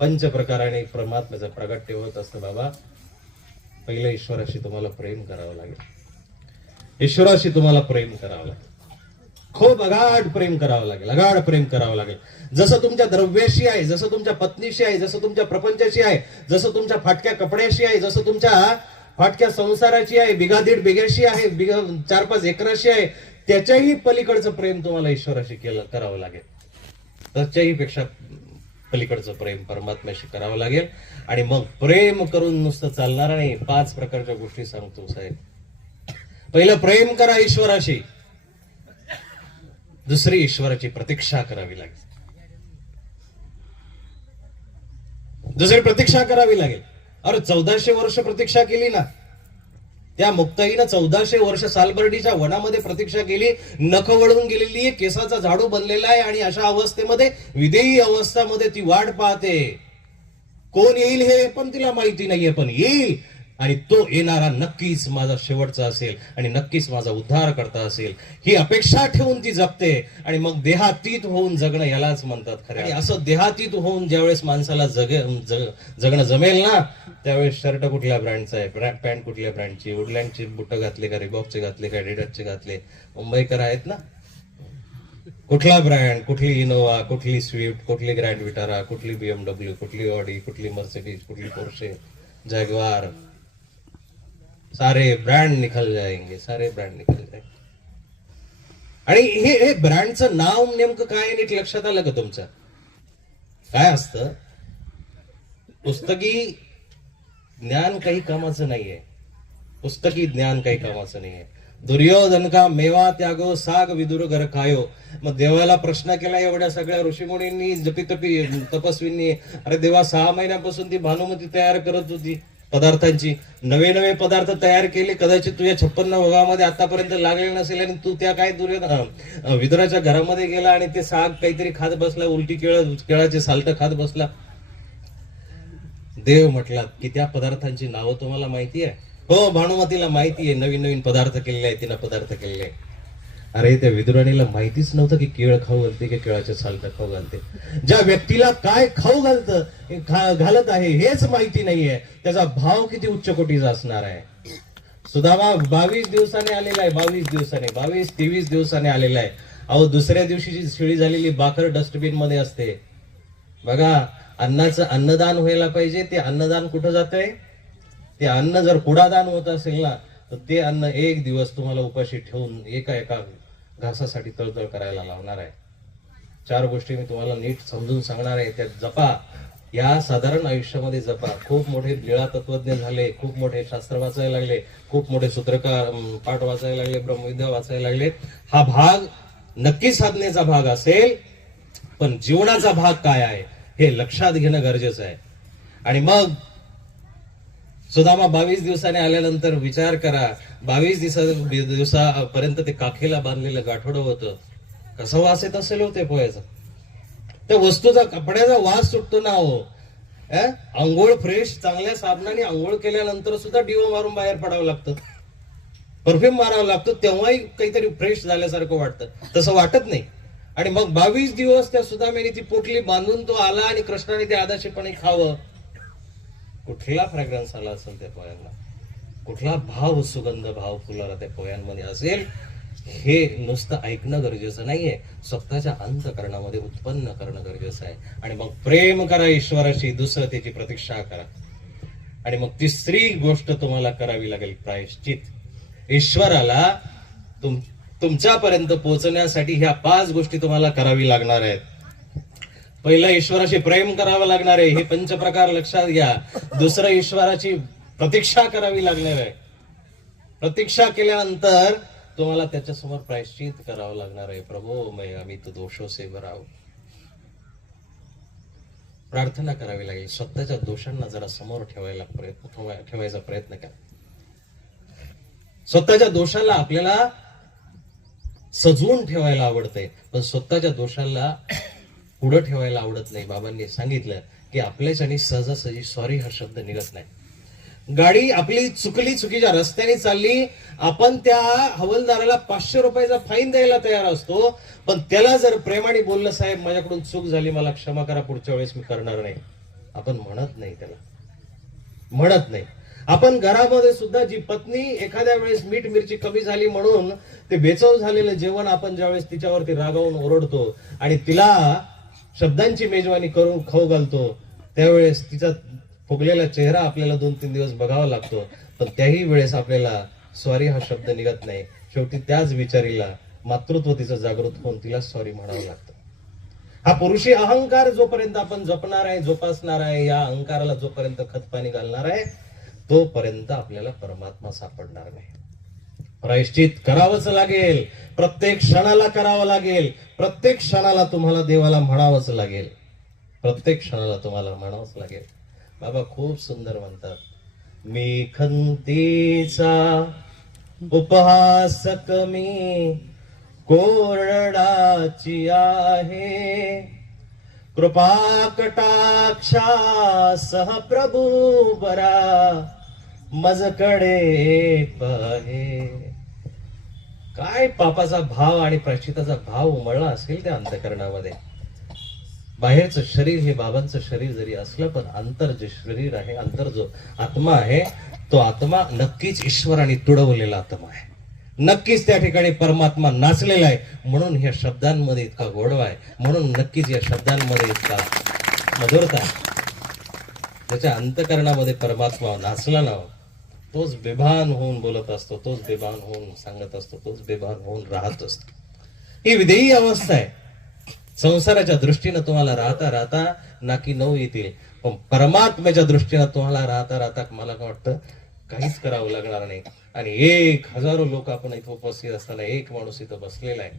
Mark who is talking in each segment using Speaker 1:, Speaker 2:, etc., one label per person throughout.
Speaker 1: पंच प्रकाराने परमात्म्याचं प्रगट्य होत असतं बाबा. पहिलं ईश्वराशी तुम्हाला प्रेम करावं लागेल. ईश्वराशी तुम्हाला प्रेम करावं लागेल. खूप अगाढ प्रेम करावं लागेल अगाढ प्रेम करावं लागेल. जसं तुमच्या द्रव्याशी आहे जसं तुमच्या पत्नीशी आहे जसं तुमच्या प्रपंचाशी आहे जसं तुमच्या फाटक्या कपड्याशी आहे जसं तुमच्या फाटक्या संसाराची आहे बिघा दीड बिघ्याशी आहे बिघा चार पाच एकराशी आहे त्याच्याही पलीकडचं प्रेम तुम्हाला ईश्वराशी केलं करावं लागेल. त्याच्याही पेक्षा पलीकडचं प्रेम परमात्म्याशी करावं लागेल. आणि मग प्रेम करून नुसतं चालणार नाही. पाच प्रकारच्या गोष्टी सांगतो साहेब. पहिलं प्रेम करा ईश्वराशी. दुसरी ईश्वराची प्रतीक्षा करावी लागेल. दुसरी प्रतीक्षा करावी लागेल. अरे चौदाशे वर्ष प्रतीक्षा केली ना. त्या मुक्ताईनं चौदाशे वर्ष सालबर्डीच्या वनामध्ये प्रतीक्षा केली. नख वळून गेलेली आहे, केसाचा झाडू बनलेला आहे आणि अशा अवस्थेमध्ये विदेही अवस्थामध्ये ती वाट पाहते. कोण येईल हे पण तिला माहिती नाहीये पण येईल. आणि तो येणारा नक्कीच माझा शेवटचा असेल आणि नक्कीच माझा उद्धार करता असेल. ही अपेक्षा ठेवून ती जगते आणि मग देहातीत होऊन जगणं यालाच म्हणतात खरं आणि असं देहातीत होऊन ज्यावेळेस माणसाला जग जग- जगणं जमेल ना त्यावेळेस शर्ट कुठल्या ब्रँडचा आहे? ब्रँड पॅन्ट कुठल्या ब्रँडची? वुडलँडची बुट घातले का रिबॉकचे घातले का डिडरचे घातले? मुंबईकर आहेत ना? कुठला ब्रँड? कुठली इनोवा? कुठली स्विफ्ट? कुठली ग्रँड विटारा? कुठली बीएमडब्ल्यू कुठली ऑडी? कुठली मर्सिडीज? कुठली पोर्शे? जॅगवार? सारे ब्रँड निकल जायंगे सारे ब्रँड निकल जाय आणि हे हे ब्रँडचं नाव नेमकं काय नीट लक्षात आलं का तुमचं? काय असतं? पुस्तकी ज्ञान काही कामाचं नाहीये. पुस्तकी ज्ञान काही कामाचं नाहीये. दुर्योधन का मेवा त्यागो साग विदुर घर खायो? मग देवाला प्रश्न केला एवढ्या सगळ्या ऋषीमुनींनी जपी तपस्वींनी अरे देवा सहा महिन्यापासून ती भानुमती तयार करत होती. पदार्थांची. नवे नवे पदार्थ तयार केले. कदाचित तुझ्या छप्पन्न भोगामध्ये आतापर्यंत लागले नसेल आणि तू त्या काय दुर्य विदुराच्या घरामध्ये गेला आणि ते साग काहीतरी खात बसला उलटी केळ केळाचे साल्ट खात बसला. देव म्हटला की त्या पदार्थांची नावं तुम्हाला माहिती आहे? हो भानुमतीला माहिती आहे. नवीन नवीन पदार्थ केलेले आहे तिनं पदार्थ केलेले आहे अरे त्या विदुराणीला माहितीच नव्हतं की केळ खाऊ घालते की केळाचे साल्ट खाऊ घालते. ज्या व्यक्तीला काय खाऊ घालतं घालत आहे हेच माहिती नाहीये. त्याचा भाव किती उच्च कोटीचा असणार आहे? सुदामा बावीस दिवसाने आलेला आहे बावीस दिवसाने बावीस तेवीस दिवसाने आलेला आहे. अहो दुसऱ्या दिवशीची शिळी झालेली बाकर डस्टबिनमध्ये असते. बघा अन्नाचं अन्नदान व्हायला पाहिजे ते अन्नदान कुठं जातंय? ते अन्न जर कुडादान होत असेल ना तर ते अन्न एक दिवस तुम्हाला उपाशी ठेवून एका एका घासासाठी तळतळ करायला लावणार आहे. चार गोष्टी मी तुम्हाला नीट समजून सांगणार आहे. त्या जपा. या साधारण आयुष्यामध्ये जपा. खूप मोठे लीळा तत्वज्ञ झाले खूप मोठे शास्त्र वाचायला लागले खूप मोठे सूत्रकार पाठ वाचायला लागले ब्रह्मविद्या वाचायला लागले. हा भाग नक्की साधनेचा भाग असेल पण जीवनाचा भाग काय आहे हे लक्षात घेणं गरजेचं आहे. आणि मग सुदामा बावीस दिवसाने आल्यानंतर विचार करा. बावीस दिवसा दिवसापर्यंत ते काखेला बांधलेलं गाठोडं होतं. कसं वास येत असेल होते पोह्याचा? त्या वस्तूचा कपड्याचा वास सुटतो ना हो. आंघोळ फ्रेश चांगल्या साबणाने आंघोळ केल्यानंतर सुद्धा डिओ मारून बाहेर पडावं लागतं. परफ्यूम मारावं लागतं. तेव्हाही काहीतरी फ्रेश झाल्यासारखं वाटतं. तसं वाटत नाही. आणि मग बावीस दिवस त्या सुदामेने ती पोटली बांधून तो आला आणि कृष्णाने ते आदाशीपणे खावं. कुठला फ्रॅग्रन्स आला असेल त्या पोयांना कुठला भाव सुगंध भाव फुलाला त्या पोयांमध्ये असेल? हे नुसतं ऐकणं गरजेचं नाहीये. स्वतःच्या अंतकरणामध्ये उत्पन्न करणं गरजेचं आहे. आणि मग प्रेम करा ईश्वराशी दुसरं त्याची प्रतीक्षा करा. आणि मग तिसरी गोष्ट तुम्हाला करावी लागेल प्रायश्चित. ईश्वराला तुम तुमच्यापर्यंत पोहोचण्यासाठी ह्या पाच गोष्टी तुम्हाला करावी लागणार आहेत. पहिला ईश्वराशी प्रेम करावं लागणार आहे हे पंचप्रकार लक्षात घ्या. दुसरं ईश्वराची प्रतीक्षा करावी लागणार आहे. प्रतीक्षा केल्यानंतर तुम्हाला त्याच्यासमोर प्रायश्चित करावं लागणार आहे. प्रभो मय आम्ही तो दोषो भराव प्रार्थना करावी लागेल. स्वतःच्या दोषांना जरा समोर ठेवायला प्रयत्न ठेवायचा प्रयत्न करा. स्वतःच्या दोषाला आपल्याला सजवून ठेवायला आवडते पण स्वतःच्या दोषाला पुढं ठेवायला आवडत नाही. बाबांनी सांगितलं की आपल्याच्याने सहजासहजी सॉरी हा शब्द निघत नाही. गाडी आपली चुकली चुकीच्या रस्त्याने चालली. आपण त्या हवलदाराला पाचशे रुपयाचा फाईन द्यायला तयार असतो. पण त्याला जर प्रेमाने बोललं साहेब माझ्याकडून चूक झाली मला क्षमा करा पुढच्या वेळेस मी करणार नाही. आपण म्हणत नाही त्याला. म्हणत नाही. आपण घरामध्ये सुद्धा जी पत्नी एखाद्या वेळेस मीठ मिरची कमी झाली म्हणून ते बेचव झालेलं जेवण आपण ज्यावेळेस तिच्यावरती रागावून ओरडतो आणि तिला शब्दांची मेजवानी करून खाऊ घालतो त्यावेळेस तिचा फुगलेला चेहरा आपल्याला दोन तीन दिवस बघावा लागतो पण त्याही वेळेस आपल्याला सॉरी हा शब्द निघत नाही. शेवटी त्याच विचारीला मातृत्व तिचं जागृत होऊन तिला सॉरी म्हणावं लागतं. हा पुरुषी अहंकार जोपर्यंत आपण जपणार आहे जोपासणार आहे या अहंकाराला जोपर्यंत खतपाणी घालणार आहे तोपर्यंत आपल्याला परमात्मा सापडणार नाही. प्रायश्चित करावंच लागेल. प्रत्येक क्षणाला करावं लागेल. प्रत्येक क्षणाला तुम्हाला देवाला म्हणावंच लागेल. प्रत्येक क्षणाला तुम्हाला म्हणावंच लागेल. बाबा खूप सुंदर म्हणतात. मी खंतीचा उपहासक मी कोरडाची आहे. कृपा कटाक्षा सह प्रभू बरा मजकडे पाहे. काय पापाचा भाव आणि प्राश्चिताचा भाव उमळला असेल त्या अंतकरणामध्ये? बाहेरचं शरीर हे बाबांचं शरीर जरी असलं पण अंतर जे शरीर आहे अंतर जो आत्मा आहे तो आत्मा नक्कीच ईश्वराने तुडवलेला आत्मा आहे. नक्कीच त्या ठिकाणी परमात्मा नाचलेला आहे. म्हणून ह्या शब्दांमध्ये इतका गोडवा आहे. म्हणून नक्कीच या शब्दांमध्ये इतका मधुरता आहे. त्याच्या अंतकरणामध्ये परमात्मा नाचला ना हो. तोच बेभान होऊन बोलत असतो तोच बेभान होऊन सांगत असतो तोच बेभान होऊन राहत असतो. ही विधेयी अवस्था आहे. संसाराच्या दृष्टीनं तुम्हाला राहता राहता नाकी नऊ येतील. पण परमात्म्याच्या दृष्टीनं तुम्हाला राहता राहता मला काय वाटतं काहीच करावं लागणार नाही. आणि एक हजारो लोक आपण इथं उपस्थित असताना एक माणूस इथं बसलेला आहे.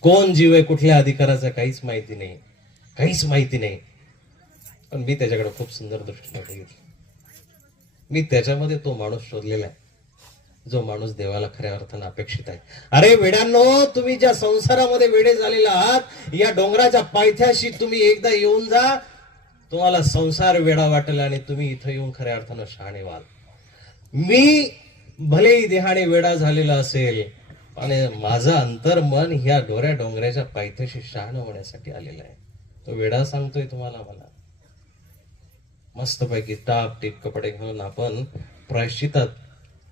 Speaker 1: कोण जीव आहे कुठल्या अधिकाराचा काहीच माहिती नाही. काहीच माहिती नाही. पण मी त्याच्याकडे खूप सुंदर दृष्टीने बघितली मी त्याच्यामध्ये तो माणूस शोधलेला आहे. जो माणूस देवाला खऱ्या अर्थानं अपेक्षित आहे. अरे वेड्यांनो तुम्ही ज्या संसारामध्ये वेडे झालेला आहात या डोंगराच्या पायथ्याशी तुम्ही एकदा येऊन जा. तुम्हाला संसार वेडा वाटेल आणि तुम्ही इथं येऊन खऱ्या अर्थानं शहाणे व्हाल. मी भलेही देहाने वेडा झालेला असेल आणि माझं अंतर मन ह्या डोऱ्या डोंगराच्या पायथ्याशी शहाणं होण्यासाठी आलेलं आहे. तो वेडा सांगतोय तुम्हाला मला. मस्तपैकी टाप टीप कपडे घालून आपण प्रायश्चितात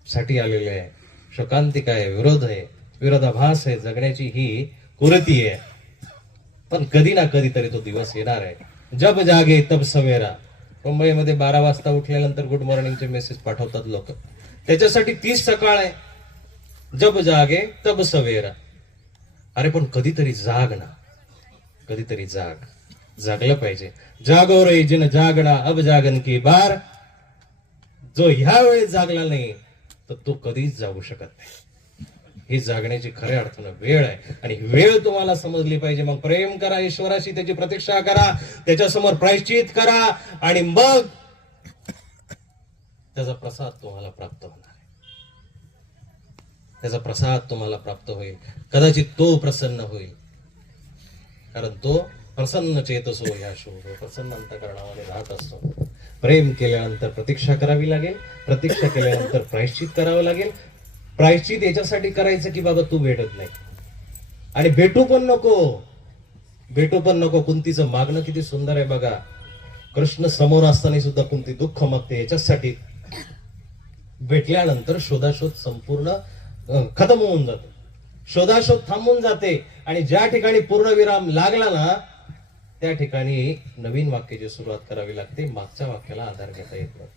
Speaker 1: साठी आलेले आहे. शोकांतिका आहे विरोध आहे विरोधाभास आहे जगण्याची ही कुरती आहे. पण कधी ना कधी तरी तो दिवस येणार आहे. जब जागे तब सवेरा. मुंबईमध्ये बारा वाजता उठल्यानंतर गुड मॉर्निंगचे मेसेज पाठवतात लोक. त्याच्यासाठी तीच सकाळ आहे. जब जागे तब सवेरा. अरे पण कधीतरी जाग ना. कधीतरी जाग. जागलं पाहिजे. जागो रे जिन जागणा अब जागन की बार. जो ह्या वेळेस जागला नाही तर तो कधीच जागू शकत नाही. ही जागण्याची खऱ्या अर्थानं वेळ आहे. आणि वेळ तुम्हाला समजली पाहिजे. मग प्रेम करा ईश्वराशी त्याची प्रतीक्षा करा. त्याच्यासमोर प्रायश्चित करा. आणि मग त्याचा प्रसाद तुम्हाला प्राप्त होणार आहे. त्याचा प्रसाद तुम्हाला प्राप्त होईल. कदाचित तो प्रसन्न होईल. कारण तो प्रसन्न चेतसो ह्या शोध प्रसन्न अंतकरणामध्ये राहत असतो. प्रेम केल्यानंतर प्रतीक्षा करावी लागेल. प्रतीक्षा केल्यानंतर प्रायश्चित करावं लागेल. प्रायश्चित याच्यासाठी करायचं की बाबा तू भेटत नाही. आणि भेटू पण नको. भेटू पण नको. कुंतीचं मागणं किती सुंदर आहे बघा. कृष्ण समोर असताना सुद्धा कुंती दुःख मागते. याच्यासाठी भेटल्यानंतर शोधाशोध संपूर्ण खतम होऊन जातो. शोधाशोध थांबून जाते. आणि ज्या ठिकाणी पूर्णविराम लागला ना त्या ठिकाणी नवीन वाक्याची सुरुवात करावी लागते मागच्या वाक्याला आधार घेता येत नाही.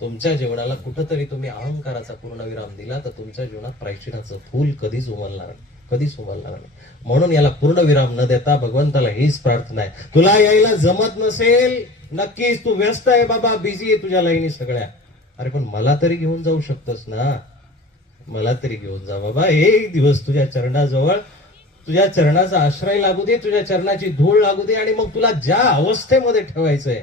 Speaker 1: तुमच्या जीवनाला कुठंतरी तुम्ही अहंकाराचा पूर्णविराम दिला तर तुमच्या जीवनात प्रायश्चिताचं फूल कधीच उमलणार नाही कधीच उमलणार नाही. म्हणून याला पूर्णविराम न देता भगवंताला हीच प्रार्थना आहे. तुला यायला जमत नसेल नक्कीच तू व्यस्त आहे बाबा बिझी आहे तुझ्या लाईनी सगळ्या. अरे पण मला तरी घेऊन जाऊ शकतोस ना? मला तरी घेऊन जा बाबा एक दिवस तुझ्या चरणाजवळ तुझ्या चरणाचा आश्रय लागू दे तुझ्या चरणाची धूळ लागू दे आणि मग तुला ज्या अवस्थेमध्ये ठेवायचंय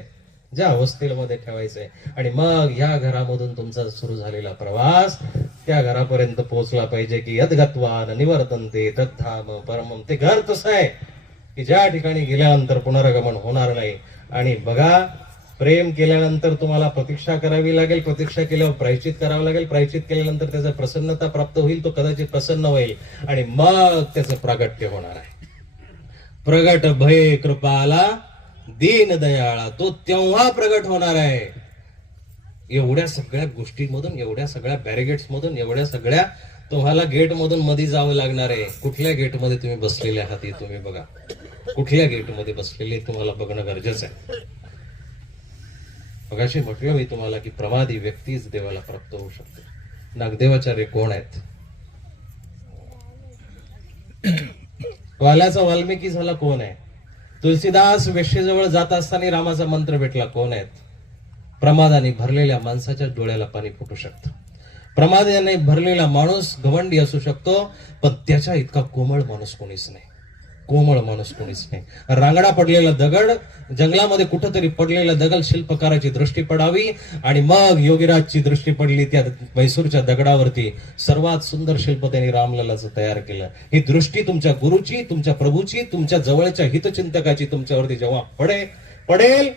Speaker 1: ज्या अवस्थेमध्ये ठेवायचंय. आणि मग ह्या घरामधून तुमचा सुरू झालेला प्रवास त्या घरापर्यंत पोहोचला पाहिजे की यदगत्वान निवर्तनते तद्धाम परमम ते घर तसं आहे की ज्या ठिकाणी गेल्यानंतर पुनरागमन होणार नाही. आणि बघा प्रेम केल्यानंतर तुम्हाला प्रतीक्षा करावी लागेल प्रतीक्षा केल्यावर प्रायचित करावं लागेल. प्रायचित केल्यानंतर त्याचा प्रसन्नता प्राप्त होईल तो कदाचित प्रसन्न होईल आणि मग त्याचं प्रागट्य होणार आहे. प्रगट भय कृपाला दीन दयाळा तो तेव्हा प्रगट होणार आहे. एवढ्या सगळ्या गोष्टींमधून एवढ्या सगळ्या बॅरिगेट्स मधून एवढ्या सगळ्या तुम्हाला गेट मधून मध्ये जावं लागणार आहे. कुठल्या गेटमध्ये तुम्ही बसलेले आहात हे तुम्ही बघा. कुठल्या गेटमध्ये बसलेले तुम्हाला बघणं गरजेचं आहे. मगाशी म्हटलं मी तुम्हाला की प्रमादी व्यक्तीच देवाला प्राप्त होऊ शकते. नागदेवाचार्य कोण आहेत? वाल्याचा वाल्मिकी झाला कोण आहे? तुलसीदास वेशेजवळ जात असताना रामाचा मंत्र भेटला कोण आहेत? प्रमादाने भरलेल्या माणसाच्या डोळ्याला पाणी फुटू शकतं. प्रमादाने भरलेला माणूस घवंडी असू शकतो पण त्याच्या इतका कोमळ माणूस कोणीच नाही. कोमळ माणूस कोणीच नाही रांगडा पडलेला दगड जंगलामध्ये कुठंतरी पडलेला दगड शिल्पकाराची दृष्टी पडावी आणि मग योगीराजची दृष्टी पडली त्या मैसूरच्या दगडावरती सर्वात सुंदर शिल्प त्यांनी रामललाचं तयार केलं. ही दृष्टी तुमच्या गुरुची तुमच्या प्रभूची तुमच्या जवळच्या हितचिंतकाची तुमच्यावरती जेव्हा पडे पडेल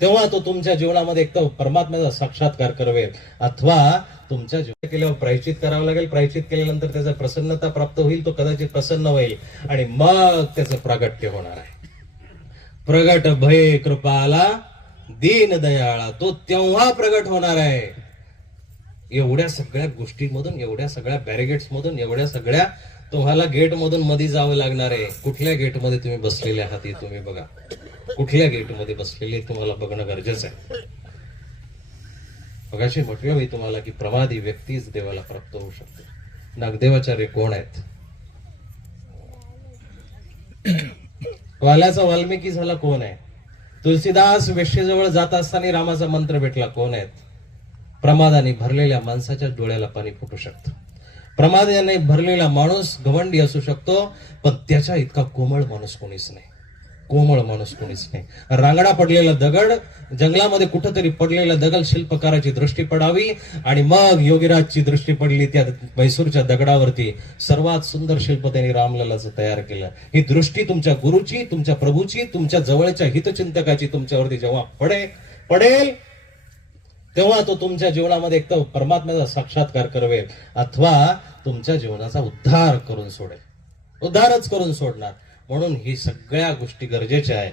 Speaker 1: तेव्हा तो तुमच्या जीवनामध्ये एक तर परमात्म्याचा साक्षात्कार करवेल. अथवा तुमच्या जीवन केल्यावर प्रायचित करावं लागेल. प्रायचित केल्यानंतर त्याचा प्रसन्नता प्राप्त होईल तो कदाचित प्रसन्न होईल आणि मग त्याचं प्रागट्य होणार आहे. प्रगट भय कृपाला दीन दयाळा तो तेव्हा प्रगट होणार आहे. एवढ्या सगळ्या गोष्टींमधून एवढ्या सगळ्या बॅरिगेट्स मधून एवढ्या सगळ्या तुम्हाला गेट मधून मध्ये जावं लागणार आहे. कुठल्या गेटमध्ये तुम्ही बसलेले आहात हे तुम्ही बघा. कुठल्या गेटमध्ये बसलेले तुम्हाला बघणं गरजेचं आहे. मगाशी म्हटलं मी तुम्हाला की प्रमादी व्यक्तीच देवाला प्राप्त होऊ शकते. नागदेवाचार्य कोण आहेत? वाल्याचा वाल्मिकी झाला कोण आहे? तुलसीदास वेश्येजवळ जात असताना रामाचा मंत्र भेटला कोण आहेत? प्रमादाने भरलेल्या माणसाच्या डोळ्याला पाणी फुटू शकतं. प्रमादाने भरलेला माणूस घवंडी असू शकतो पण त्याच्या इतका कोमळ माणूस कोणीच नाही. कोमळ माणूस कोणीच नाही. रांगडा पडलेला दगड जंगलामध्ये कुठंतरी पडलेला दगड शिल्पकाराची दृष्टी पडावी आणि मग योगीराजची दृष्टी पडली त्या मैसूरच्या दगडावरती. सर्वात सुंदर शिल्प त्यांनी रामललाचं तयार केलं. ही दृष्टी तुमच्या गुरुची तुमच्या प्रभूची तुमच्या जवळच्या हितचिंतकाची तुमच्यावरती जेव्हा पडे पडेल तेव्हा तो तुमच्या जीवनामध्ये एक तर परमात्म्याचा साक्षात्कार करवेल अथवा तुमच्या जीवनाचा उद्धार करून सोडेल. उद्धारच करून सोडणार. म्हणून ही सगळ्या गोष्टी गरजेच्या आहे.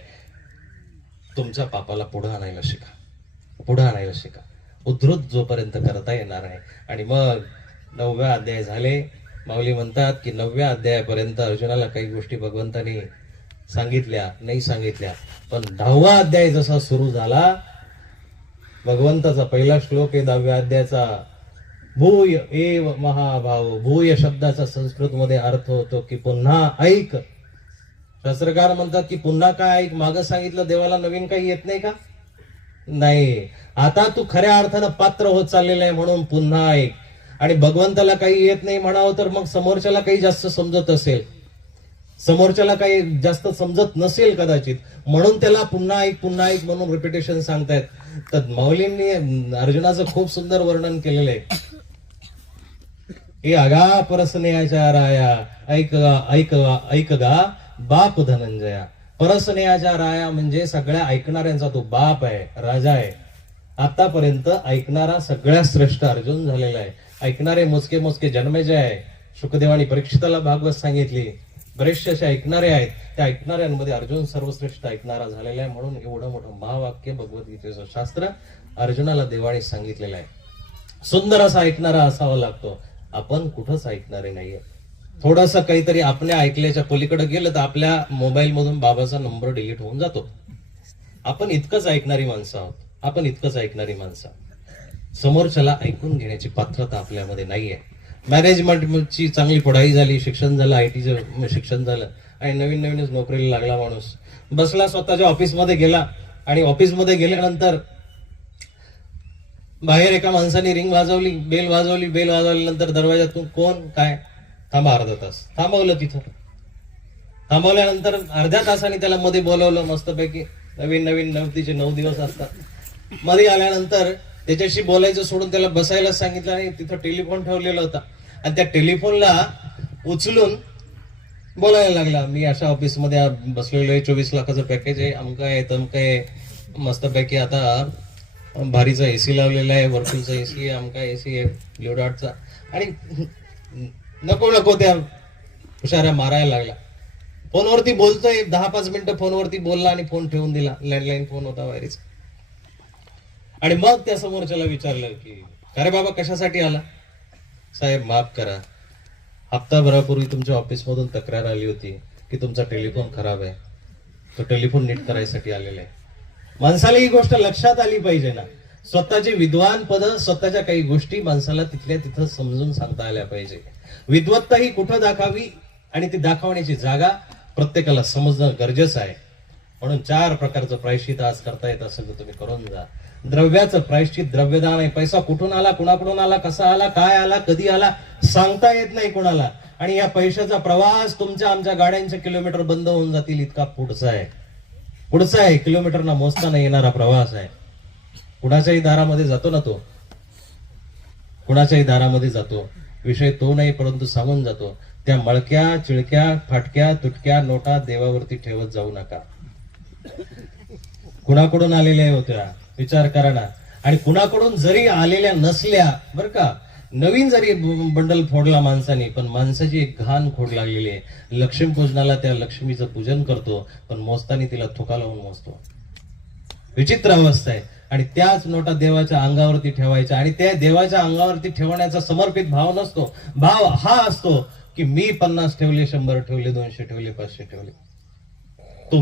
Speaker 1: तुमच्या पापाला पुढं आणायला शिका. पुढं आणायला शिका. उद्धृत जोपर्यंत करता येणार आहे आणि मग नवव्या अध्याय झाले. माऊली म्हणतात की नवव्या अध्यायापर्यंत अर्जुनाला काही गोष्टी भगवंतानी सांगितल्या नाही सांगितल्या. पण दहावा अध्याय जसा सुरू झाला भगवंताचा पहिला श्लोक आहे दहाव्या अध्यायाचा. भूय एव महाभाव भूय शब्दाचा संस्कृतमध्ये अर्थ होतो की पुन्हा ऐक. शास्त्रकार म्हणतात की पुन्हा काय ऐक मागं सांगितलं देवाला नवीन काही येत नाही का? नाही. आता तू खऱ्या अर्थानं पात्र होत चाललेलं आहे म्हणून पुन्हा ऐक आणि भगवंताला काही येत नाही म्हणावं तर मग समोरच्याला काही जास्त समजत असेल. समोरच्याला काही जास्त समजत नसेल कदाचित. म्हणून त्याला पुन्हा ऐक पुन्हा ऐक म्हणून रिपिटेशन सांगतायत. तर माऊलींनी अर्जुनाचं खूप सुंदर वर्णन केलेलं आहे. हे अगा परसनेयाच्या ऐक ऐक ऐक गा बाप धनंजया. परसनेयाच्या राया म्हणजे सगळ्या ऐकणाऱ्यांचा तो बाप आहे राजा आहे. आतापर्यंत ऐकणारा सगळ्यात श्रेष्ठ अर्जुन झालेला आहे. ऐकणारे मोजके मोजके जन्मेजय आहे शुकदेवानी परीक्षिताला भागवत सांगितली. बरेचसे असे ऐकणारे आहेत त्या ऐकणाऱ्यांमध्ये अर्जुन सर्वश्रेष्ठ ऐकणारा झालेला आहे म्हणून एवढं मोठं महावाक्य भगवद्गीतेचं शास्त्र अर्जुनाला देवाने सांगितलेलं आहे. सुंदर असा ऐकणारा असावा लागतो. आपण कुठंच ऐकणारे नाहीये. थोडस काहीतरी आपल्या ऐकल्याच्या पलीकडे गेलं तर आपल्या मोबाईल मधून बाबाचा नंबर डिलीट होऊन जातो. आपण इतकंच ऐकणारी माणसं आहोत. आपण इतकंच ऐकणारी माणसं समोरच्याला ऐकून घेण्याची पात्रता आपल्यामध्ये नाहीये. मॅनेजमेंटची चांगली पढाई झाली शिक्षण झालं आय टीचं शिक्षण झालं आणि नवीन नवीनच नोकरीला लागला माणूस. बसला स्वतःच्या ऑफिसमध्ये गेला आणि ऑफिसमध्ये गेल्यानंतर बाहेर एका माणसाने रिंग वाजवली बेल वाजवली बेल वाजवल्यानंतर दरवाजातून कोण काय थांबा अर्धा तास. थांबवलं तिथं. थांबवल्यानंतर अर्ध्या तासाने त्याला मध्ये बोलवलं मस्तपैकी. नवीन नवीन नवतीचे नऊ दिवस असतात. मध्ये आल्यानंतर त्याच्याशी बोलायचं सोडून त्याला बसायला सांगितलं आणि तिथं टेलिफोन ठेवलेला होता. आणि त्या टेलिफोनला उचलून बोलायला लागला. मी अशा ऑफिसमध्ये बसलेलो आहे. चोवीस लाखाचं पॅकेज आहे. अमकं आहे तमकं आहे. मस्तपैकी आता भारीचा एसी लावलेला आहे. वर्कूलचा एसी आहे अमका एसी आहे लिओडाटचा आणि नको नको त्या हुशाऱ्या मारायला लागला. फोनवरती बोलतोय दहा पाच मिनिटं फोनवरती बोलला आणि फोन ठेवून दिला. लँडलाईन फोन होता वायरीच आणि मग त्या समोरच्याला विचारलं की अरे बाबा कशासाठी आला? साहेब माफ करा. हप्ताभरापूर्वी तुमच्या ऑफिसमधून तक्रार आली होती की तुमचा टेलिफोन खराब आहे. तो टेलिफोन नीट करायसाठी आलेला आहे. माणसाला ही गोष्ट लक्षात आली पाहिजे ना. स्वतःची विद्वान पद स्वतःच्या काही गोष्टी माणसाला तिथल्या तिथं समजून सांगता आल्या पाहिजे. विद्वत्ता ही कुठं दाखावी आणि ती दाखवण्याची जागा प्रत्येकाला समजणं गरजेचं आहे. म्हणून चार प्रकारचं प्रायश्चित आज करता येत असेल तर तुम्ही करून जा. द्रव्याचं प्रायश्चित द्रव्यदान आहे. पैसा कुठून आला कुणाकडून आला कसा आला काय आला कधी आला सांगता येत नाही कोणाला. आणि या पैशाचा प्रवास तुमच्या आमच्या गाड्यांचे किलोमीटर बंद होऊन जातील इतका पुढचा आहे. पुढचा आहे किलोमीटरना मोजता नाही येणारा प्रवास आहे. कुणाच्याही दारामध्ये जातो ना तो. कुणाच्याही दारामध्ये जातो. विषय तो नाही परंतु सांगून जातो. त्या मळक्या चिळक्या फाटक्या तुटक्या नोटा देवावरती ठेवत जाऊ नका. कुणाकडून आलेल्या होत्या विचार करा ना. आणि कुणाकडून जरी आलेल्या नसल्या बर का नवीन जरी बंडल फोडला माणसाने पण माणसाची एक घाण खोड लागलेली आहे. लक्ष्मी पूजनाला त्या लक्ष्मीचं पूजन करतो पण मोजताना तिला थुका लावून मोजतो. विचित्र अवस्था आहे. आणि त्याच नोटा देवाच्या अंगावरती ठेवायच्या. आणि त्या देवाच्या अंगावरती ठेवण्याचा समर्पित भाव नसतो. भाव हा असतो की मी पन्नास ठेवले शंभर ठेवले दोनशे ठेवले पाचशे ठेवले. तो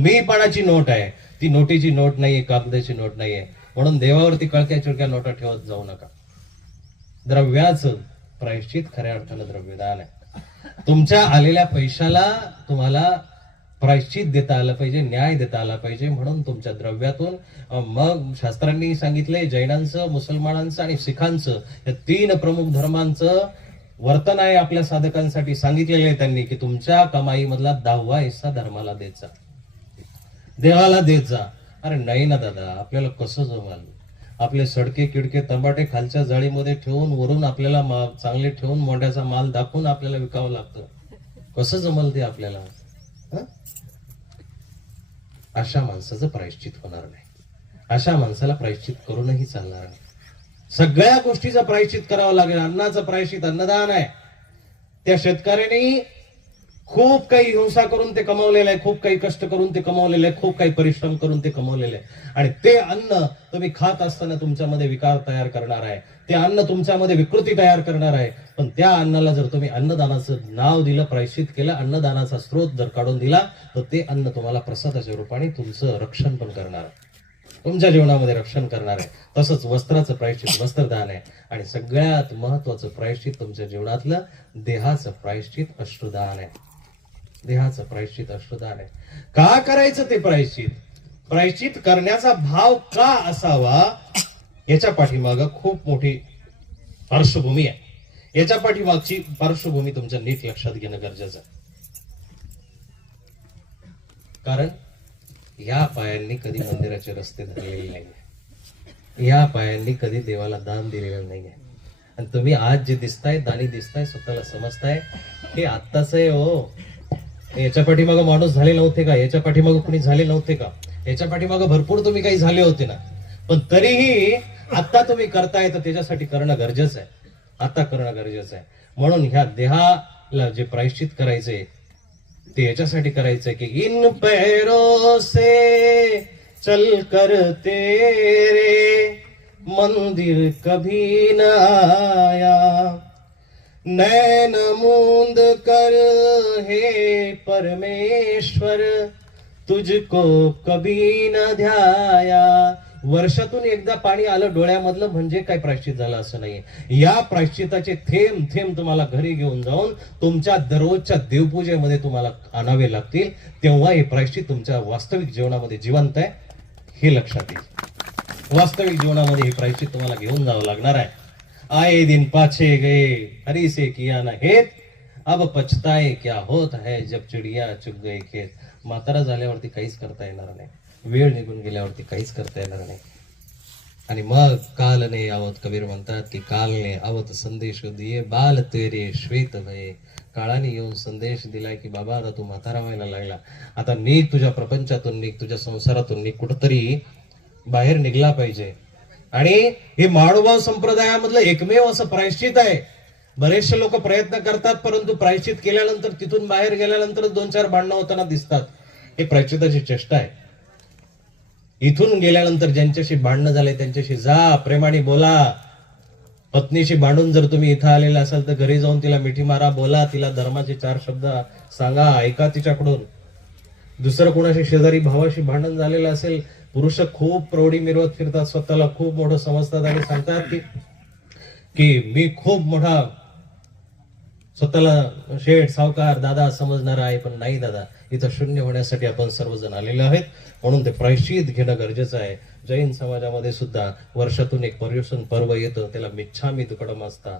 Speaker 1: नोट आहे. ती नोटीची नोट नाहीये कागदाची नोट नाहीये. म्हणून देवावरती कळक्या चिळक्या नोटा ठेवत जाऊ नका. द्रव्याचं प्रायश्चित खऱ्या अर्थानं द्रव्यदान आहे. तुमच्या आलेल्या पैशाला तुम्हाला प्रायश्चित देता आलं पाहिजे न्याय देता आला पाहिजे म्हणून तुमच्या द्रव्यातून मग शास्त्रांनी सांगितलंय जैनांचं मुसलमानांचं आणि सिखांचं या तीन प्रमुख धर्मांचं वर्तन आहे आपल्या साधकांसाठी. सांगितलेलं आहे त्यांनी की तुमच्या कमाईमधला दहावा हिस्सा धर्माला द्यायचा देवाला देत जा. अरे नाही ना दादा आपल्याला कसं जमाल? आपले सडके किडके तंबाटे खालच्या जाळीमध्ये ठेवून वरून आपल्याला चांगले ठेवून मोठ्याचा माल दाखवून आपल्याला विकावं लागतं. कसं जमल ते आपल्याला? अशा माणसाचं प्रायश्चित होणार नाही. अशा माणसाला प्रायश्चित करूनही चालणार नाही. सगळ्या गोष्टीचं प्रायश्चित करावं लागेल. अन्नाचं प्रायश्चित अन्नदान आहे. त्या शेतकऱ्याने खूप काही हिंसा करून ते कमावलेलं आहे खूप काही कष्ट करून ते कमावलेलं आहे खूप काही परिश्रम करून ते कमावलेलं आहे. आणि ते अन्न तुम्ही खात असताना तुमच्यामध्ये विकार तयार करणार आहे. ते अन्न तुमच्यामध्ये विकृती तयार करणार आहे. पण त्या अन्नाला जर तुम्ही अन्नदानाचं नाव दिलं प्रायश्चित केलं अन्नदानाचा स्रोत जर काढून दिला तर ते अन्न तुम्हाला प्रसादाच्या रूपाने तुमचं रक्षण पण करणार आहे. तुमच्या जीवनामध्ये रक्षण करणार आहे. तसंच वस्त्राचं प्रायश्चित वस्त्रदान आहे. आणि सगळ्यात महत्वाचं प्रायश्चित तुमच्या जीवनातलं देहाचं प्रायश्चित अश्रुदान आहे. देहाचं प्रायश्चित अश्रुदान आहे. का करायचं ते प्रायश्चित? प्रायश्चित करण्याचा भाव का असावा? याच्या पाठीमाग खूप मोठी पार्श्वभूमी आहे. याच्या पाठीमागची पार्श्वभूमी तुमच्या नीट लक्षात घेणं गरजेचं आहे. कारण या पायांनी कधी मंदिराचे रस्ते धरलेले नाही या पायांनी कधी देवाला दान दिलेलं नाहीये. आणि तुम्ही आज जे दिसताय दानी दिसताय स्वतःला समजताय हे आत्ताच आहे हो. याच्या पाठीमागं माणूस झाले नव्हते का? याच्या पाठीमागं कुणी झाले नव्हते का? याच्या पाठीमागं भरपूर तुम्ही काही झाले होते ना. पण तरीही आता तुम्ही करताय तर त्याच्यासाठी करणं गरजेचं आहे. आता करणं गरजेचं आहे. म्हणून ह्या देहाला जे प्रायश्चित करायचंय ते याच्यासाठी करायचंय की इन पैरो से चल कर तेरे मंदिर कभी न आया. नैन मूंद कर हे परमेश्वर तुझको कभी न ध्याया. वर्षातून एकदा पाणी आलं डोळ्यामधलं म्हणजे काय प्रायश्चित झालं असं नाहीये. या प्रायश्चिताचे थेंब थेंब तुम्हाला घरी घेऊन जाऊन तुमच्या दररोजच्या देवपूजेमध्ये तुम्हाला आणावे लागतील. तेव्हा हे प्रायश्चित तुमच्या वास्तविक जीवनामध्ये जिवंत आहे हे लक्षात येईल. वास्तविक जीवनामध्ये हे प्रायश्चित तुम्हाला घेऊन जावं लागणार आहे. आए दिन पाछे गए हरी से किया ना हेत अब पछताए क्या होत है जब चिडिया चुग गए खेत। म्हातारा झाल्यावरती काहीच करता येणार नाही. वेळ निघून गेल्यावरती काहीच करता येणार नाही. आणि मग कालने आवत कबीर म्हणतात की कालने आवत संदेश दिये बाल तेरे श्वेत भये. काळाने येऊन संदेश दिलाय की बाबा आता तू म्हातारा व्हायला लागला. आता निघ तुझ्या प्रपंचातून निघ तुझ्या संसारातून निघ. कुठतरी बाहेर निघला पाहिजे. आणि हे माळोभाव संप्रदायामधलं एकमेव असं प्रायश्चित आहे. बरेचसे लोक प्रयत्न करतात परंतु प्रायश्चित केल्यानंतर तिथून बाहेर गेल्यानंतर दोन चार भांडणं होताना दिसतात. हे प्रायश्चिताची चेष्टा आहे. इथून गेल्यानंतर ज्यांच्याशी भांडणं झाले त्यांच्याशी जा प्रेमाने बोला. पत्नीशी भांडून जर तुम्ही इथं आलेला असाल तर घरी जाऊन तिला मिठी मारा बोला. तिला धर्माचे चार शब्द सांगा ऐका तिच्याकडून. दुसरं कोणाशी शेजारी भावाशी भांडण झालेलं असेल पुरुष खूप प्रौढी मिरवत फिरतात स्वतःला खूप मोठं समजतात आणि सांगतात की की मी खूप मोठा स्वतःला शेठ सावकार दादा समजणार आहे पण नाही दादा. इथं शून्य होण्यासाठी आपण सर्वजण आलेले आहेत. म्हणून ते प्रायश्चित घेणं गरजेचं आहे. जैन समाजामध्ये सुद्धा वर्षातून एक पर्युषण पर्व येतं. त्याला मिच्छामी दुकडम असता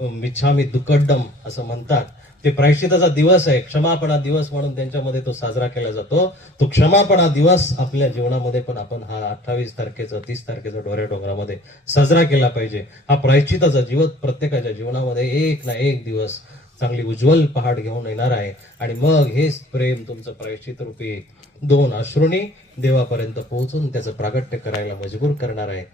Speaker 1: मिच्छामी दुकडम असं म्हणतात. ते प्रायश्चिताचा दिवस आहे क्षमापणा दिवस म्हणून त्यांच्यामध्ये तो साजरा केला जातो. तो क्षमापणा दिवस आपल्या जीवनामध्ये पण आपण हा अठ्ठावीस तारखेचा तीस तारखेचा डोऱ्या डोंगरामध्ये साजरा केला पाहिजे. हा प्रायश्चिताचा जीवन प्रत्येकाच्या जीवनामध्ये एक ना एक दिवस चांगली उज्ज्वल पहाड घेऊन येणार आहे. आणि मग हेच प्रेम तुमचं प्रायश्चित रूपी दोन अश्रुणी देवापर्यंत पोहोचून त्याचं प्रागट्य करायला मजबूर करणार आहे.